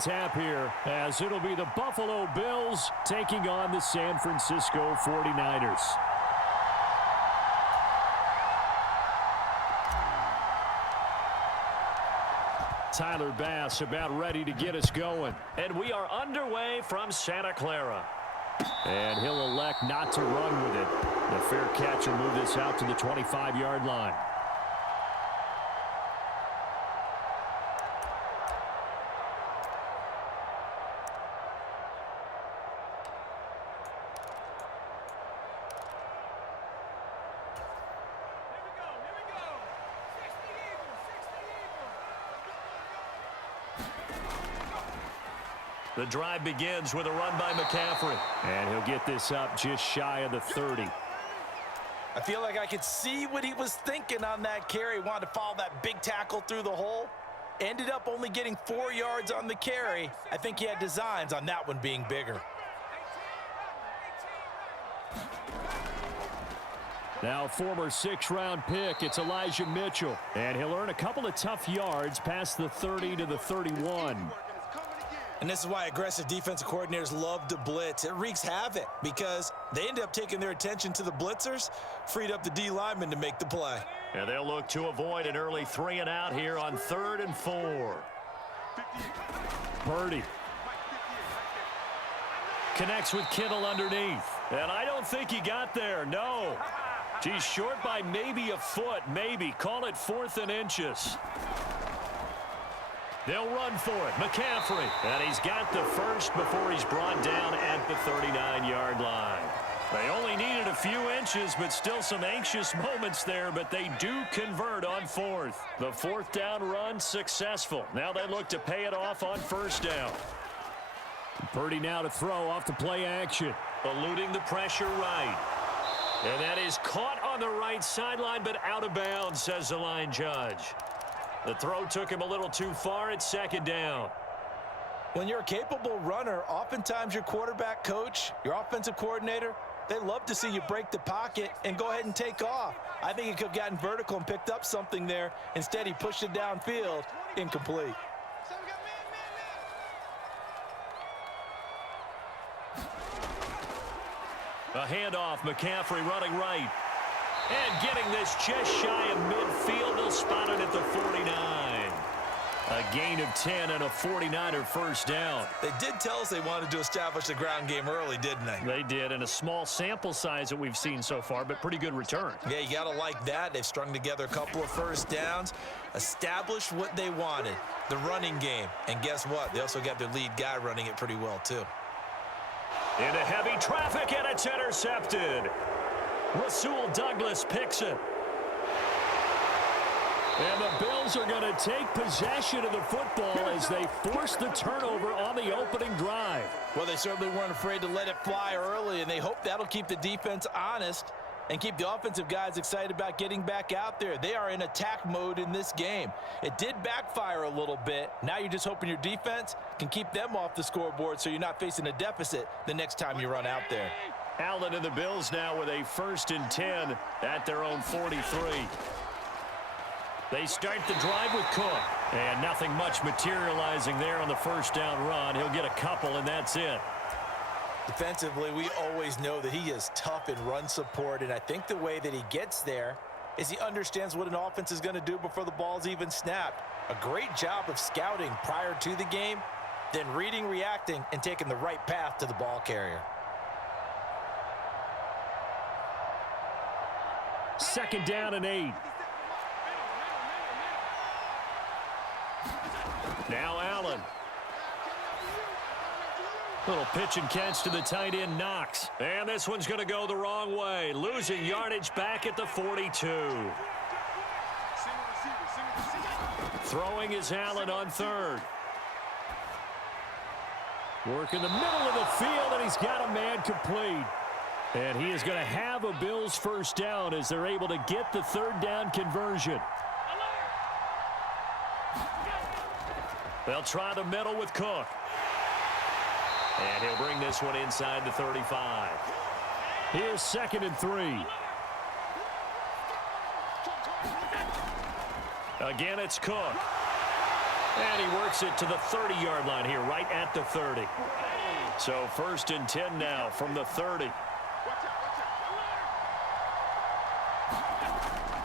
Tap here as it'll be the Buffalo Bills taking on the San Francisco 49ers. Tyler Bass about ready to get us going. And we are underway from Santa Clara. And he'll elect not to run with it. The fair catch will move this out to the 25-yard line. The drive begins with a run by McCaffrey. And he'll get this up just shy of the 30. I feel like I could see what he was thinking on that carry. Wanted to follow that big tackle through the hole. Ended up only getting 4 yards on the carry. I think he had designs on that one being bigger. Now, former 6th-round pick, it's Elijah Mitchell. And he'll earn a couple of tough yards past the 30 to the 31. And this is why aggressive defensive coordinators love to blitz. It wreaks havoc because they end up taking their attention to the blitzers, freed up the D lineman to make the play. And they'll look to avoid an early 3-and-out here on 3rd and 4. Purdy connects with Kittle underneath. And I don't think he got there, no. He's short by maybe a foot, maybe. Call it 4th and inches. They'll run for it. McCaffrey. And he's got the first before he's brought down at the 39-yard line. They only needed a few inches, but still some anxious moments there, but they do convert on 4th. The 4th down run successful. Now they look to pay it off on 1st down. Purdy now to throw off the play action. Eluding the pressure right. And that is caught on the right sideline, but out of bounds, says the line judge. The throw took him a little too far at 2nd down. When you're a capable runner, oftentimes your quarterback coach, your offensive coordinator, they love to see you break the pocket and go ahead and take off. I think he could have gotten vertical and picked up something there. Instead, he pushed it downfield, incomplete. A handoff, McCaffrey running right. And getting this just shy of midfield, they'll spot it at the 49. A gain of 10 and a 49er first down. They did tell us they wanted to establish the ground game early, didn't they? They did, and a small sample size that we've seen so far, but pretty good return. Yeah, you got to like that. They've strung together a couple of first downs, established what they wanted, the running game. And guess what? They also got their lead guy running it pretty well, too. Into heavy traffic, and it's intercepted. Rasul Douglas picks it. And the Bills are going to take possession of the football as they force the turnover on the opening drive. Well, they certainly weren't afraid to let it fly early, and they hope that'll keep the defense honest and keep the offensive guys excited about getting back out there. They are in attack mode in this game. It did backfire a little bit. Now you're just hoping your defense can keep them off the scoreboard so you're not facing a deficit the next time you run out there. Allen and the Bills now with a 1st and 10 at their own 43. They start the drive with Cook. And nothing much materializing there on the 1st down run. He'll get a couple, and that's it. Defensively, we always know that he is tough in run support, and I think the way that he gets there is he understands what an offense is going to do before the ball's even snapped. A great job of scouting prior to the game, then reading, reacting, and taking the right path to the ball carrier. 2nd down and 8. Now Allen. Little pitch and catch to the tight end, Knox. And this one's going to go the wrong way. Losing yardage back at the 42. Throwing is Allen on 3rd. Work in the middle of the field, and he's got a man complete. And he is going to have a Bills 1st down as they're able to get the 3rd down conversion. They'll try the middle with Cook. And he'll bring this one inside the 35. Here's 2nd and 3. Again, it's Cook. And he works it to the 30-yard line here, right at the 30. So 1st and 10 now from the 30.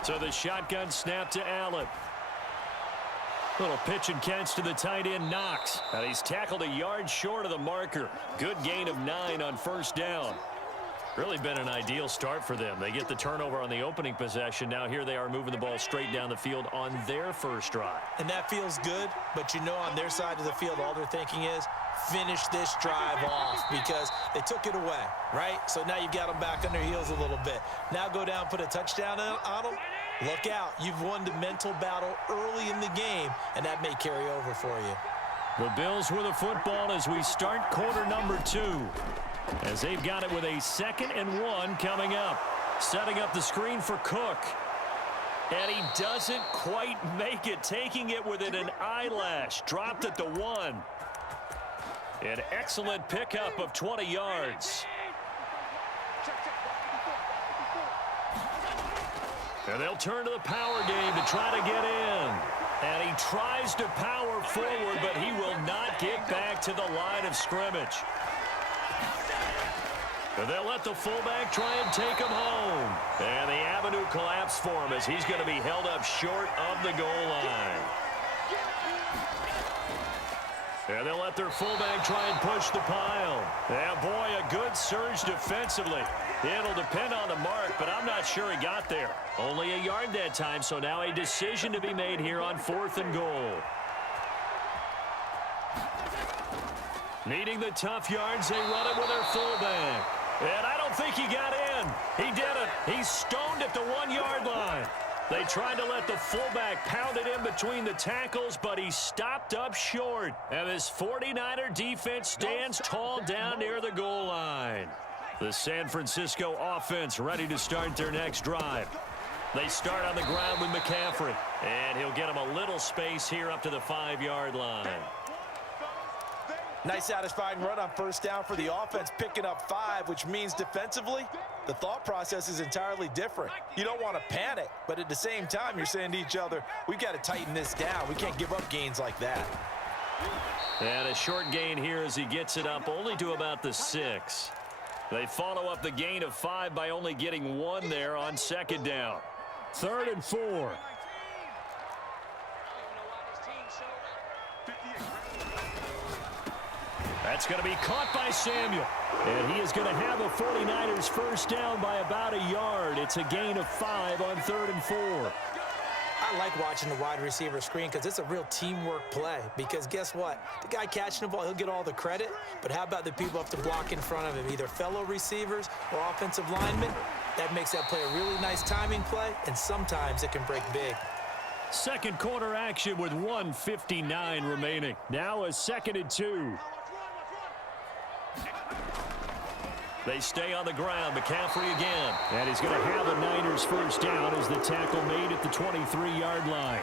So the shotgun snap to Allen. Little pitch and catch to the tight end, Knox. And he's tackled a yard short of the marker. Good gain of 9 on 1st down. Really been an ideal start for them. They get the turnover on the opening possession. Now here they are moving the ball straight down the field on their first drive. And that feels good, but you know on their side of the field, all they're thinking is finish this drive off because they took it away, right? So now you've got them back on their heels a little bit. Now go down, put a touchdown on them. Look out. You've won the mental battle early in the game, and that may carry over for you. The Bills with the football as we start quarter number 2. As they've got it with a 2nd and 1 coming up. Setting up the screen for Cook. And he doesn't quite make it, taking it within an eyelash. Dropped at the 1. An excellent pickup of 20 yards. And they'll turn to the power game to try to get in. And he tries to power forward, but he will not get back to the line of scrimmage. And they'll let the fullback try and take him home. And the avenue collapsed for him as he's going to be held up short of the goal line. And they'll let their fullback try and push the pile. Yeah, boy, a good surge defensively. It'll depend on the mark, but I'm not sure he got there. Only a yard that time, so now a decision to be made here on 4th and goal. Needing the tough yards, they run it with their fullback. And I don't think he got in. He didn't. He's stoned at the 1-yard line. They tried to let the fullback pound it in between the tackles, but he stopped up short. And this 49er defense stands tall down near the goal line. The San Francisco offense ready to start their next drive. They start on the ground with McCaffrey. And he'll get him a little space here up to the 5-yard line. Nice satisfying run on 1st down for the offense, picking up 5, which means defensively, the thought process is entirely different. You don't want to panic, but at the same time, you're saying to each other, we've got to tighten this down. We can't give up gains like that. And a short gain here as he gets it up only to about the 6. They follow up the gain of 5 by only getting 1 there on 2nd down. 3rd and 4. That's going to be caught by Samuel. And he is going to have a 49ers first down by about a yard. It's a gain of 5 on 3rd and 4. I like watching the wide receiver screen because it's a real teamwork play. Because guess what? The guy catching the ball, he'll get all the credit. But how about the people up to block in front of him, either fellow receivers or offensive linemen? That makes that play a really nice timing play, and sometimes it can break big. Second quarter action with 1:59 remaining. Now a 2nd and 2. They stay on the ground. McCaffrey again. And he's going to have a Niners first down as the tackle made at the 23-yard line.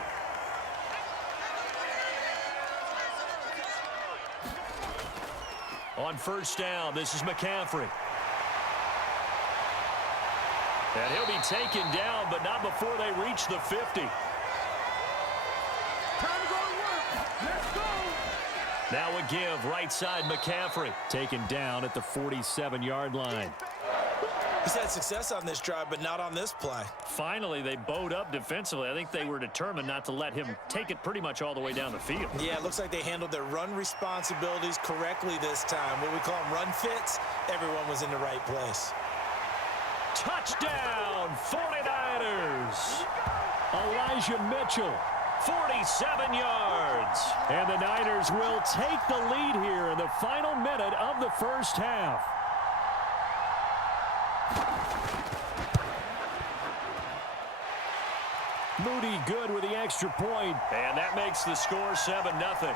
On 1st down, this is McCaffrey. And he'll be taken down, but not before they reach the 50. Now a give, right side McCaffrey. Taken down at the 47-yard line. He's had success on this drive, but not on this play. Finally, they bowed up defensively. I think they were determined not to let him take it pretty much all the way down the field. Yeah, it looks like they handled their run responsibilities correctly this time. What we call them run fits, everyone was in the right place. Touchdown, 49ers. Elijah Mitchell. 47 yards. And the Niners will take the lead here in the final minute of the first half. Moody good with the extra point. And that makes the score 7-0.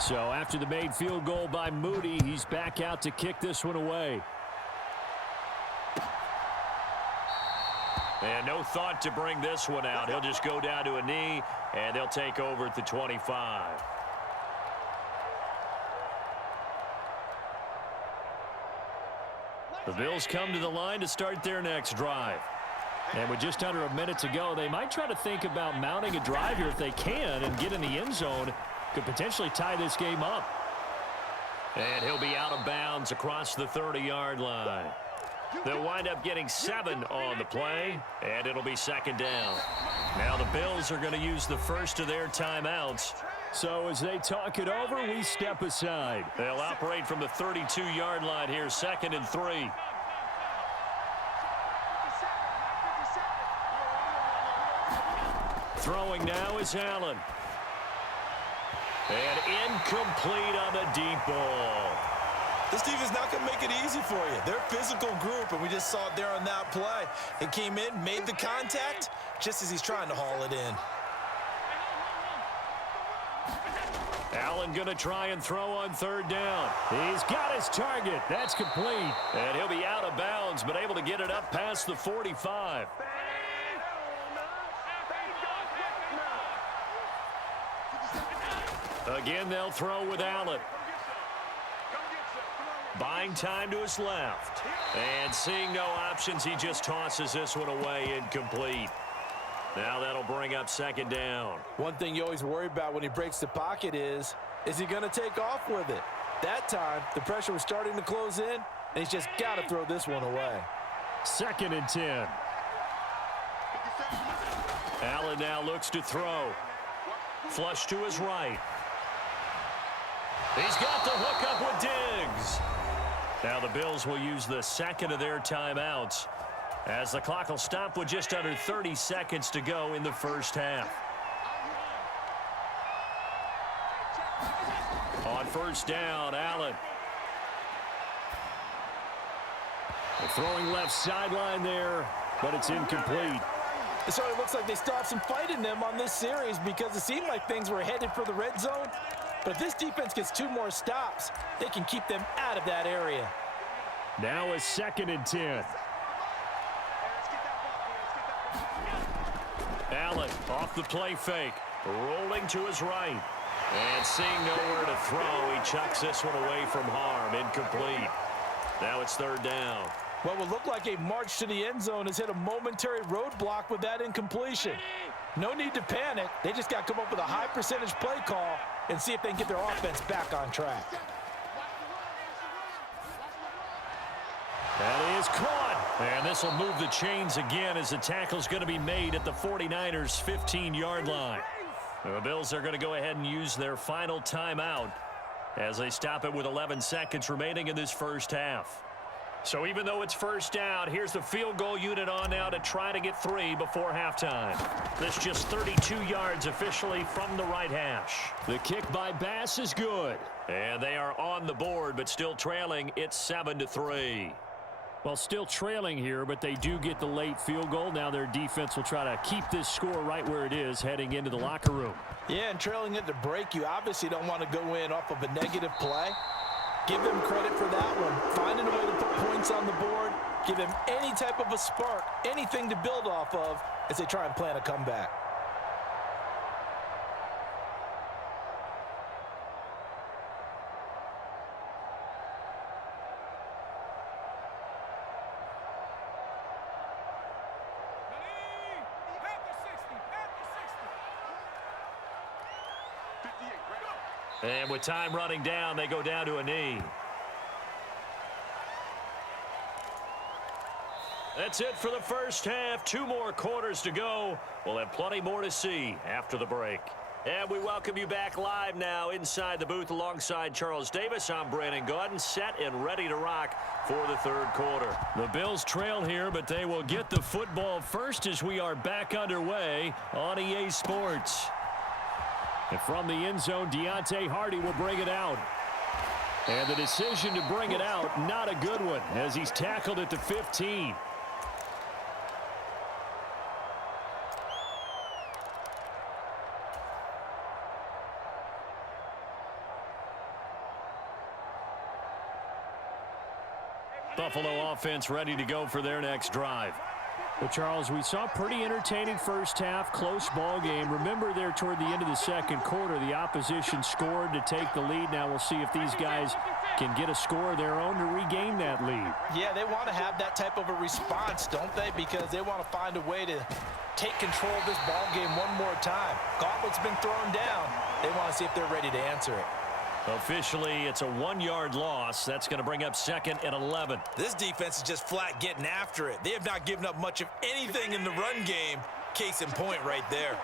So after the made field goal by Moody, he's back out to kick this one away. And no thought to bring this one out. He'll just go down to a knee, and they'll take over at the 25. The Bills come to the line to start their next drive. And with just under a minute to go, they might try to think about mounting a drive here if they can and get in the end zone. Could potentially tie this game up. And he'll be out of bounds across the 30-yard line. They'll wind up getting 7 on the play, and it'll be second down. Now the Bills are going to use the first of their timeouts. So as they talk it over, we step aside. They'll operate from the 32-yard line here, 2nd and 3. Throwing now is Allen. And incomplete on the deep ball. This defense not going to make it easy for you. They're a physical group, and we just saw it there on that play. It came in, made the contact, just as he's trying to haul it in. Allen going to try and throw on 3rd down. He's got his target. That's complete. And he'll be out of bounds, but able to get it up past the 45. Again, they'll throw with Allen. Buying time to his left. And seeing no options, he just tosses this one away, incomplete. Now that'll bring up 2nd down. One thing you always worry about when he breaks the pocket is he going to take off with it? That time, the pressure was starting to close in, and he's just got to throw this one away. 2nd and 10. Allen now looks to throw. Flush to his right. He's got the hook up with Diggs. Now the Bills will use the 2nd of their timeouts as the clock will stop with just under 30 seconds to go in the first half. On 1st down, Allen. They're throwing left sideline there, but it's incomplete. So it looks like they still have some fight in them on this series because it seemed like things were headed for the red zone. But if this defense gets 2 more stops, they can keep them out of that area. Now a 2nd and 10. Allen off the play fake, rolling to his right. And seeing nowhere to throw, he chucks this one away from harm, incomplete. Now it's 3rd down. What would look like a march to the end zone has hit a momentary roadblock with that incompletion. No need to panic. They just got to come up with a high percentage play call and see if they can get their offense back on track. That is caught. And this will move the chains again as the tackle's going to be made at the 49ers' 15-yard line. The Bills are going to go ahead and use their final timeout as they stop it with 11 seconds remaining in this first half. So even though it's 1st down, here's the field goal unit on now to try to get 3 before halftime. This just 32 yards officially from the right hash. The kick by Bass is good. And they are on the board, but still trailing. It's 7-3. Well, still trailing here, but they do get the late field goal. Now their defense will try to keep this score right where it is heading into the locker room. Yeah, and trailing it to break, you obviously don't want to go in off of a negative play. Give them credit for that one. Finding a way to put points on the board. Give them any type of a spark, anything to build off of as they try and plan a comeback. And with time running down, they go down to a knee. That's it for the first half. 2 more quarters to go. We'll have plenty more to see after the break. And we welcome you back live now inside the booth alongside Charles Davis. I'm Brandon Gaudin, set and ready to rock for the 3rd quarter. The Bills trail here, but they will get the football first as we are back underway on EA Sports. And from the end zone, Deontay Hardy will bring it out. And the decision to bring it out, not a good one, as he's tackled at the 15. Buffalo offense ready to go for their next drive. Well, Charles, we saw a pretty entertaining first half, close ball game. Remember there toward the end of the second quarter, the opposition scored to take the lead. Now we'll see if these guys can get a score of their own to regain that lead. Yeah, they want to have that type of a response, don't they? Because they want to find a way to take control of this ball game one more time. Gauntlet's been thrown down. They want to see if they're ready to answer it. Officially, it's a 1-yard loss. That's going to bring up 2nd and 11. This defense is just flat getting after it. They have not given up much of anything in the run game. Case in point right there.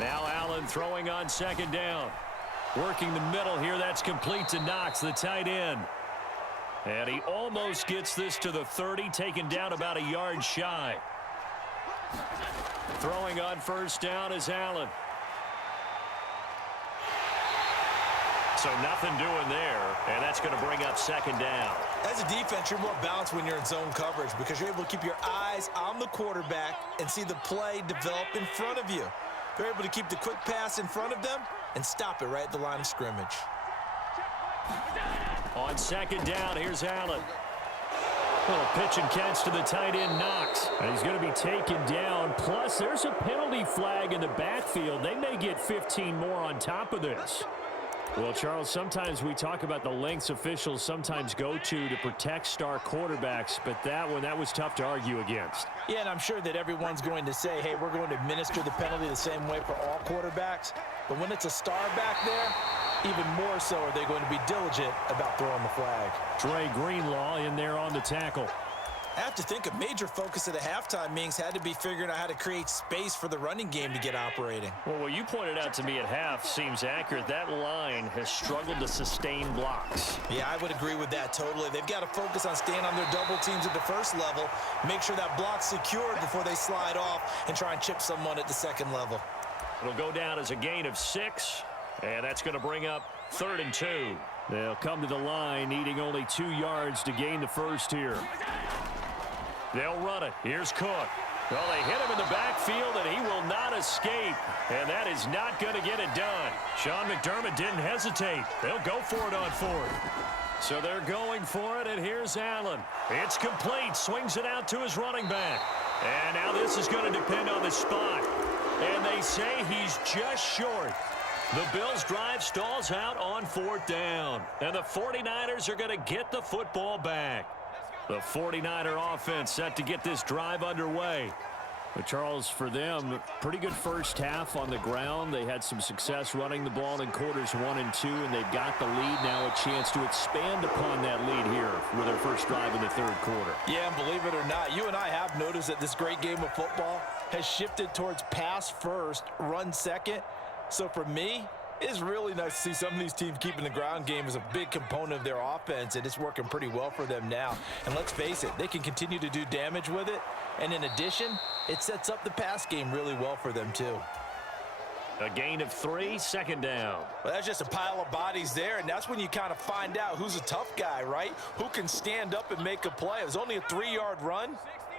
Now Allen throwing on 2nd down. Working the middle here. That's complete to Knox, the tight end. And he almost gets this to the 30, taken down about a yard shy. Throwing on 1st down is Allen. So nothing doing there, and that's going to bring up 2nd down. As a defense, you're more balanced when you're in zone coverage because you're able to keep your eyes on the quarterback and see the play develop in front of you. They're able to keep the quick pass in front of them and stop it right at the line of scrimmage. On 2nd down, here's Allen. Little pitch and catch to the tight end, Knox. And he's going to be taken down. Plus, there's a penalty flag in the backfield. They may get 15 more on top of this. Well, Charles, sometimes we talk about the lengths officials sometimes go to protect star quarterbacks, but that was tough to argue against. Yeah, and I'm sure that everyone's going to say, hey, we're going to administer the penalty the same way for all quarterbacks. But when it's a star back there, even more so are they going to be diligent about throwing the flag. Dre Greenlaw in there on the tackle. I have to think a major focus at the halftime meetings had to be figuring out how to create space for the running game to get operating. Well, what you pointed out to me at half seems accurate. That line has struggled to sustain blocks. Yeah, I would agree with that totally. They've got to focus on staying on their double teams at the first level, make sure that block's secured before they slide off and try and chip someone at the second level. It'll go down as a gain of 6, and that's going to bring up 3rd and 2. They'll come to the line needing only 2 yards to gain the first here. They'll run it. Here's Cook. Well, they hit him in the backfield, and he will not escape. And that is not going to get it done. Sean McDermott didn't hesitate. They'll go for it on 4th. So they're going for it, and here's Allen. It's complete. Swings it out to his running back. And now this is going to depend on the spot. And they say he's just short. The Bills' drive stalls out on 4th down. And the 49ers are going to get the football back. The 49er offense set to get this drive underway. But Charles, for them, pretty good first half on the ground. They had some success running the ball in quarters 1 and 2, and they've got the lead now, a chance to expand upon that lead here with their first drive in the 3rd quarter. Yeah, and believe it or not, you and I have noticed that this great game of football has shifted towards pass first, run second. So for me, it's really nice to see some of these teams keeping the ground game as a big component of their offense, and it's working pretty well for them now. And let's face it, they can continue to do damage with it. And in addition, it sets up the pass game really well for them too. A gain of 3, 2nd down. Well, that's just a pile of bodies there, and that's when you kind of find out who's a tough guy, right? Who can stand up and make a play. It was only a 3-yard run,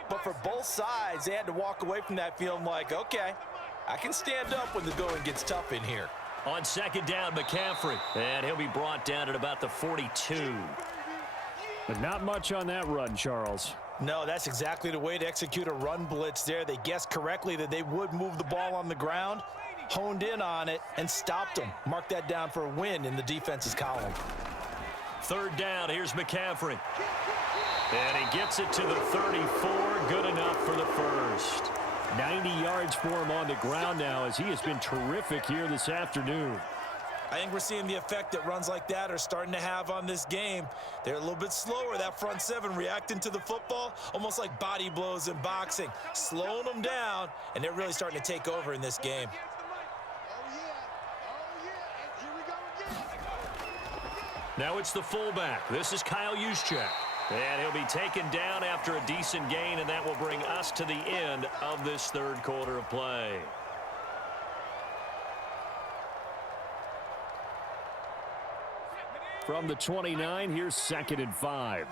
but for both sides, they had to walk away from that feeling like, okay, I can stand up when the going gets tough in here. On 2nd down, McCaffrey. And he'll be brought down at about the 42. But not much on that run, Charles. No, that's exactly the way to execute a run blitz there. They guessed correctly that they would move the ball on the ground, honed in on it, and stopped them. Mark that down for a win in the defense's column. 3rd down, here's McCaffrey. And he gets it to the 34. Good enough for the first. 90 yards for him on the ground now as he has been terrific here this afternoon. I think we're seeing the effect that runs like that are starting to have on this game. They're a little bit slower, that front 7 reacting to the football, almost like body blows in boxing, slowing them down, and they're really starting to take over in this game. Now it's the fullback. This is Kyle Juszczyk. And he'll be taken down after a decent gain, and that will bring us to the end of this 3rd quarter of play. From the 29, here's 2nd and 5.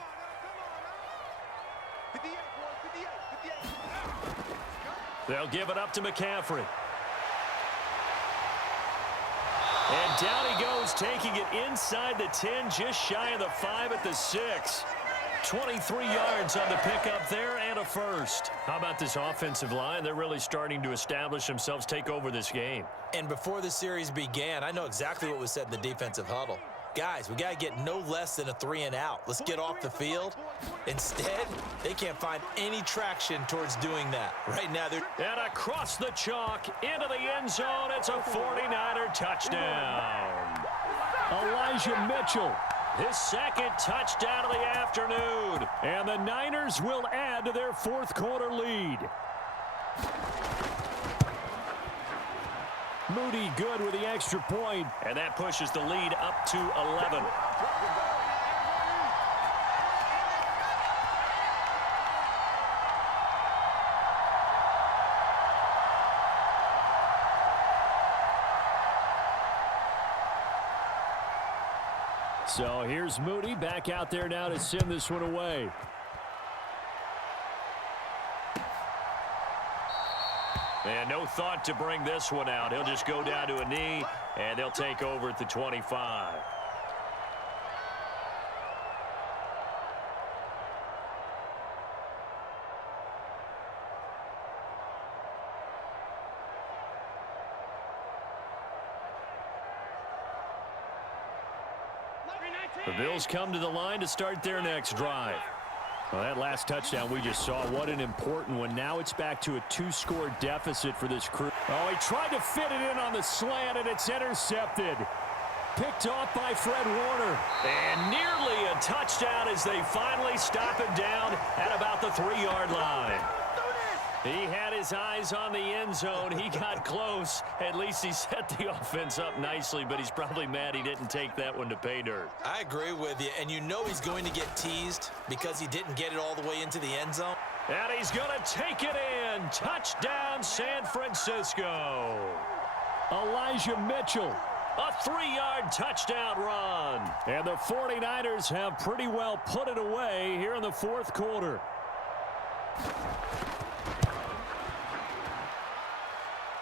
They'll give it up to McCaffrey. And down he goes, taking it inside the 10, just shy of the 5 at the 6. 23 yards on the pickup there and a first. How about this offensive line? They're really starting to establish themselves, take over this game. And before the series began, I know exactly what was said in the defensive huddle. Guys, we got to get no less than a 3 and out. Let's get off the field. Instead, they can't find any traction towards doing that. Right now, they're... And across the chalk, into the end zone, it's a 49er touchdown. Elijah Mitchell, his second touchdown of the afternoon. And the Niners will add to their fourth quarter lead. Moody good with the extra point, and that pushes the lead up to 11. So here's Moody back out there now to send this one away. And no thought to bring this one out. He'll just go down to a knee, and they'll take over at the 25. The Bills come to the line to start their next drive. Well, that last touchdown we just saw, what an important one. Now it's back to a 2-score deficit for this crew. Oh, he tried to fit it in on the slant, and it's intercepted. Picked off by Fred Warner. And nearly a touchdown as they finally stop him down at about the 3-yard line. He had his eyes on the end zone. He got close. At least he set the offense up nicely, but he's probably mad he didn't take that one to pay dirt. I agree with you, and you know he's going to get teased because he didn't get it all the way into the end zone. And he's going to take it in. Touchdown, San Francisco. Elijah Mitchell, a 3-yard touchdown run. And the 49ers have pretty well put it away here in the fourth quarter.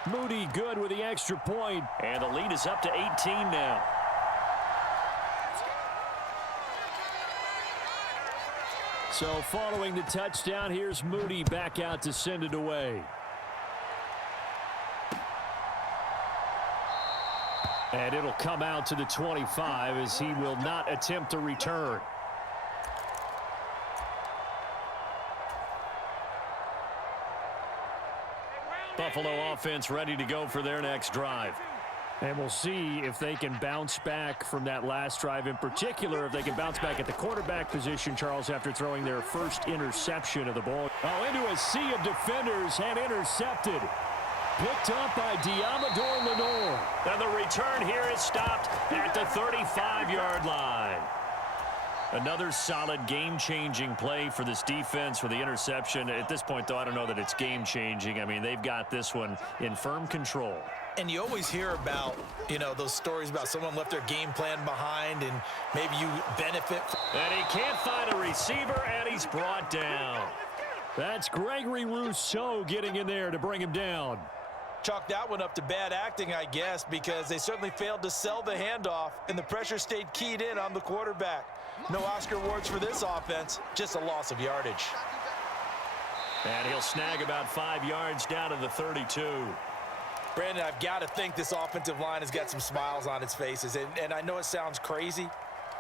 Moody good with the extra point, and the lead is up to 18 now. So following the touchdown, here's Moody back out to send it away. And it'll come out to the 25 as he will not attempt to return. Buffalo offense ready to go for their next drive. And we'll see if they can bounce back from that last drive, in particular if they can bounce back at the quarterback position, Charles, after throwing their first interception of the ball. Oh, into a sea of defenders and intercepted. Picked up by Diamador Lenore. And the return here is stopped at the 35-yard line. Another solid game-changing play for this defense with the interception. At this point, though, I don't know that it's game-changing. I mean, they've got this one in firm control. And you always hear about, you know, those stories about someone left their game plan behind and maybe you benefit. And he can't find a receiver, and he's brought down. That's Gregory Rousseau getting in there to bring him down. Chalk that one up to bad acting, I guess, because they certainly failed to sell the handoff, and the pressure stayed keyed in on the quarterback. No Oscar awards for this offense, just a loss of yardage. And he'll snag about 5 yards down to the 32. Brandon, I've got to think this offensive line has got some smiles on its faces, and I know it sounds crazy,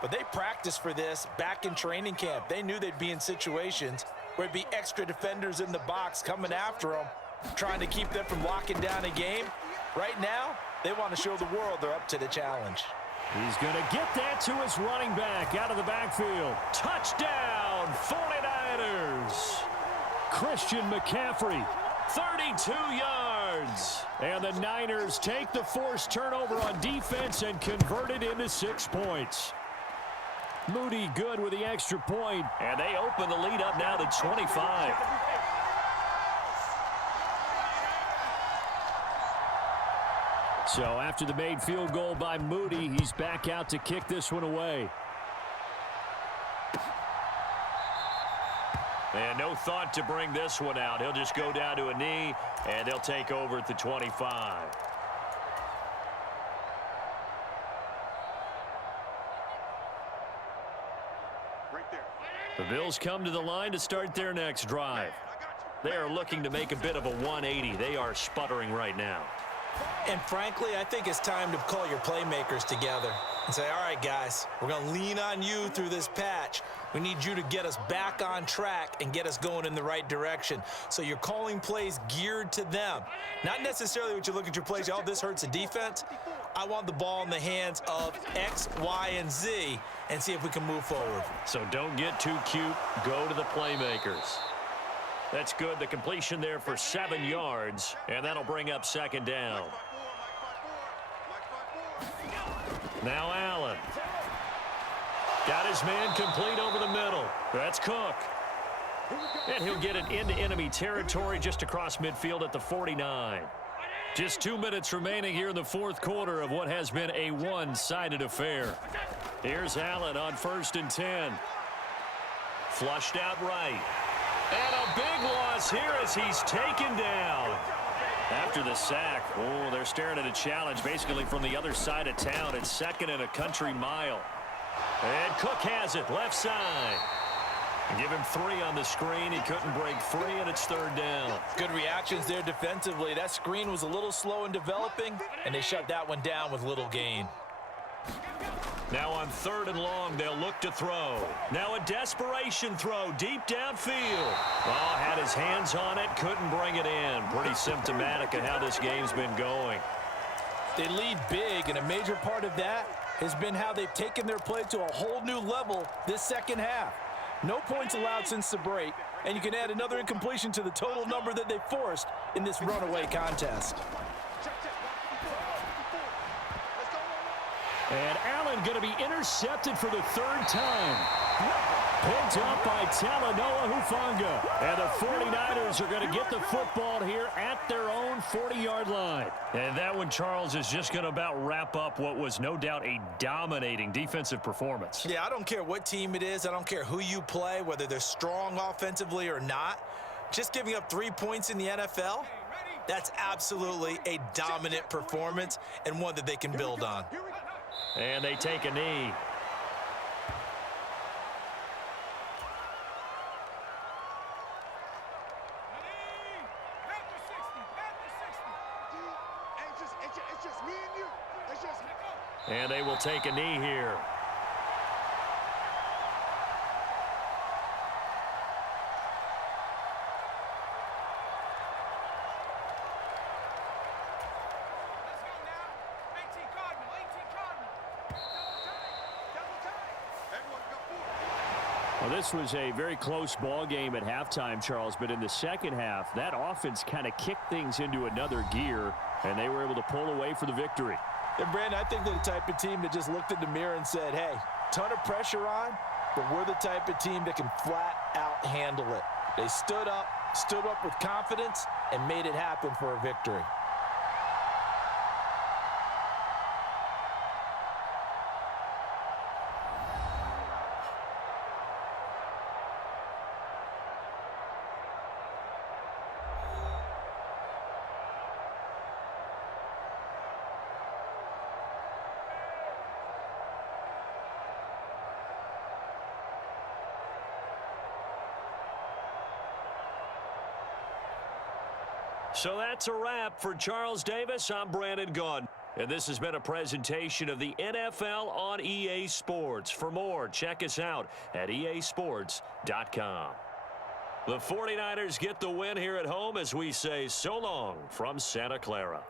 but they practiced for this back in training camp. They knew they'd be in situations where it'd be extra defenders in the box coming after them, trying to keep them from locking down a game. Right now, they want to show the world they're up to the challenge. He's going to get that to his running back out of the backfield. Touchdown, 49ers. Christian McCaffrey, 32 yards. And the Niners take the forced turnover on defense and convert it into 6 points. Moody good with the extra point, and they open the lead up now to 25. So after the made field goal by Moody, he's back out to kick this one away. And no thought to bring this one out. He'll just go down to a knee, and they'll take over at the 25. The Bills come to the line to start their next drive. They are looking to make a bit of a 180. They are sputtering right now. And frankly, I think it's time to call your playmakers together and say, all right, guys, we're going to lean on you through this patch. We need you to get us back on track and get us going in the right direction. So you're calling plays geared to them. Not necessarily what you look at your plays, oh, this hurts the defense. I want the ball in the hands of X, Y, and Z and see if we can move forward. So don't get too cute. Go to the playmakers. That's good. The completion there for 7 yards, and that'll bring up second down. Now Allen. Got his man complete over the middle. That's Cook. And he'll get it into enemy territory just across midfield at the 49. Just 2 minutes remaining here in the fourth quarter of what has been a one-sided affair. Here's Allen on 1st and 10. Flushed out right. And a big loss here as he's taken down. After the sack, oh, they're staring at a challenge basically from the other side of town. It's 2nd and a country mile. And Cook has it, left side. Give him 3 on the screen. He couldn't break free, and it's 3rd down. Good reactions there defensively. That screen was a little slow in developing, and they shut that one down with little gain. Now on 3rd and long, they'll look to throw. Now a desperation throw deep downfield. Oh, had his hands on it, couldn't bring it in. Pretty symptomatic of how this game's been going. They lead big, and a major part of that has been how they've taken their play to a whole new level this second half. No points allowed since the break, and you can add another incompletion to the total number that they forced in this runaway contest. And Allen going to be intercepted for the 3rd time. Picked up by Talanoa Hufanga. And the 49ers are going to get the football here at their own 40-yard line. And that one, Charles, is just going to about wrap up what was no doubt a dominating defensive performance. Yeah, I don't care what team it is. I don't care who you play, whether they're strong offensively or not. Just giving up 3 points in the NFL, that's absolutely a dominant performance and one that they can build on. And they take a knee. And they will take a knee here. Well, this was a very close ball game at halftime, Charles, but in the second half, that offense kind of kicked things into another gear, and they were able to pull away for the victory. And, Brandon, I think they're the type of team that just looked in the mirror and said, hey, ton of pressure on, but we're the type of team that can flat out handle it. They stood up with confidence, and made it happen for a victory. So that's a wrap for Charles Davis. I'm Brandon Gaudin. And this has been a presentation of the NFL on EA Sports. For more, check us out at easports.com. The 49ers get the win here at home as we say so long from Santa Clara.